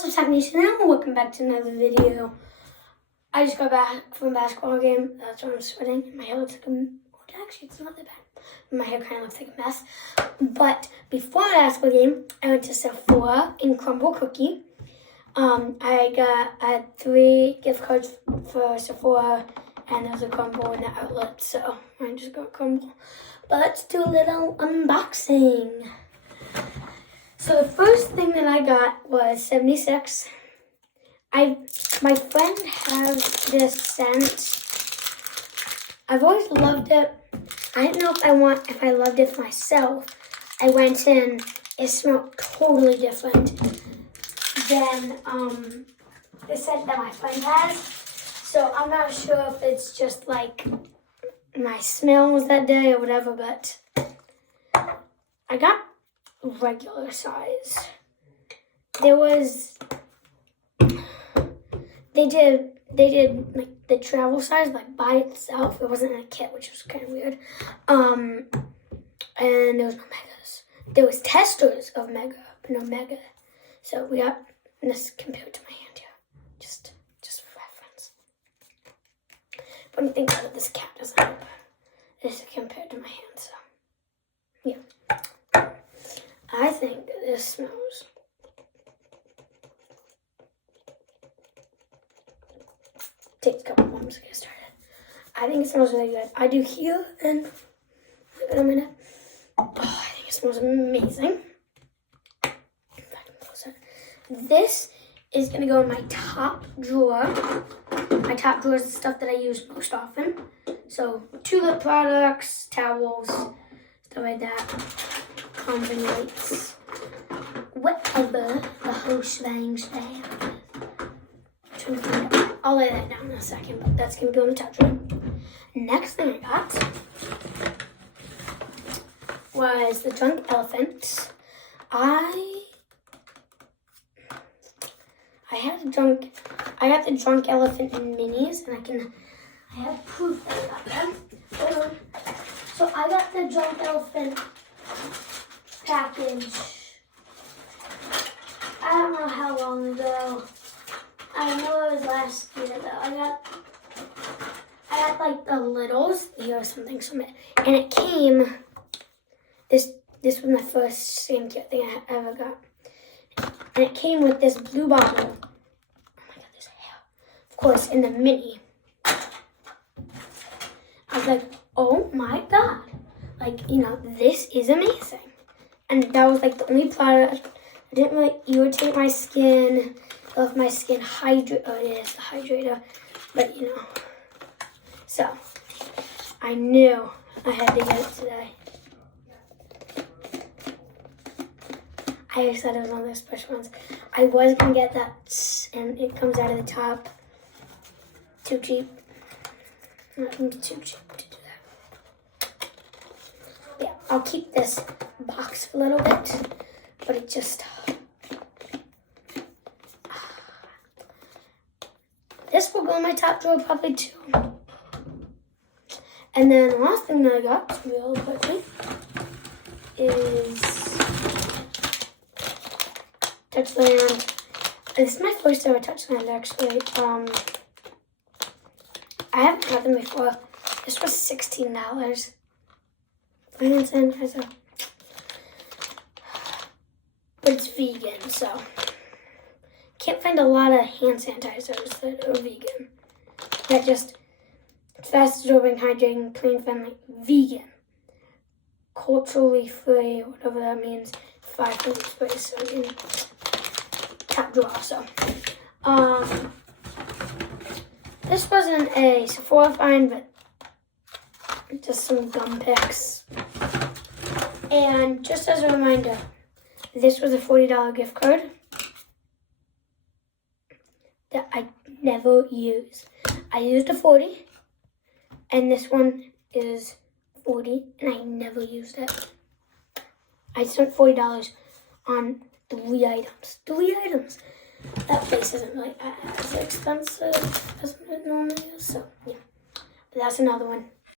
What's up, Sack Nation? And welcome back to another video. I just got back from a basketball game. That's why I'm sweating. My hair looks like actually, it's not that bad. My hair kind of looks like a mess. But before the basketball game, I went to Sephora in Crumble Cookie. I had 3 gift cards for Sephora, and there was a Crumble in the outlet, so I just got Crumble. But let's do a little unboxing. So the first thing that I got was 76. My friend has this scent. I've always loved it. I didn't know if I loved it for myself. I went in, it smelled totally different than the scent that my friend has. So I'm not sure if it's just like my smells that day or whatever, but I got regular size. They did like the travel size, like by itself. It wasn't in a kit, which was kind of weird. And there was no megas. There was testers of mega, but no mega. So we got this compared to my hand here, just for reference. What do you think about this cat doesn't help? This is compared to my hand, so yeah. I think this smells takes a couple moments to get started. I think it smells really good. I do here and in a minute. Oh, I think it smells amazing. This is gonna go in my top drawer. My top drawer is the stuff that I use most often. So tulip products, towels, stuff like that. Combing lights, whatever the whole shebang. I'll lay that down in a second, but that's gonna go in the top drawer. Next thing I got was the Drunk Elephant. I got the Drunk Elephant in minis, and I have proof that I got them. Hold on. So I got the Drunk Elephant package. I don't know how long ago. I know it was last year though. I got like the littles. Here or something from it, and it came. This was my first skincare thing I ever got, and it came with this blue bottle. Oh my god, there's hair. Of course, in the mini. I was like, oh my god, like this is amazing. And that was like the only product. It didn't really irritate my skin. Left my skin hydrated. Oh, it is the hydrator. But So, I knew I had to get it today. I just thought it was one of those special ones. I was going to get that, and it comes out of the top. Too cheap. Not too cheap to do that. Yeah, I'll keep this box for a little bit, but it just this will go in my top drawer probably too. And then the last thing that I got real quickly is Touchland. This is my first ever Touchland actually. I haven't had them before. This was $16 for hand sanitizer. But it's vegan, so can't find a lot of hand sanitizers that are vegan. That just fast absorbing, hydrating, clean, friendly, vegan, culturally free, whatever that means. 5 food space, so in top drawer. So, this wasn't a Sephora find, but just some gum picks. And just as a reminder, this was a $40 gift card that I never use. I used a 40, and this one is 40, and I never used it. I spent $40 on 3 items. 3 items. That place isn't really as expensive as it normally is, so yeah. But that's another one.